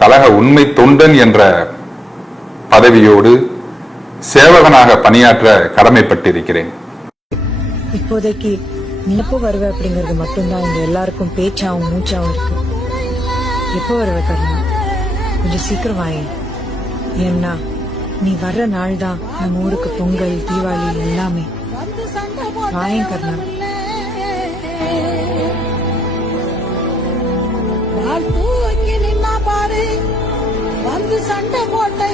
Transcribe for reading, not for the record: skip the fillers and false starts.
கழக உண்மை தொண்டன் என்ற பதவியோடு சேவகனாக பணியாற்ற கடமைப்பட்டிருக்கிறேன். இப்போதைக்கு நீ எப்போ வருவ அப்படிங்கறது மட்டும்தான் இங்க எல்லாருக்கும் பேச்சாவும் மூச்சாவும் இருக்கு. எப்போ வருவ கர்ணா? கொஞ்சம் சீக்கிரம் வாயே. ஏன்னா நீ வர்ற நாள் தான் நம்ம ஊருக்கு பொங்கல், தீபாவளி எல்லாமே. வாயேன் கர்ணா. தூக்கி நின்னா பாரு, வந்து சண்டை போட்ட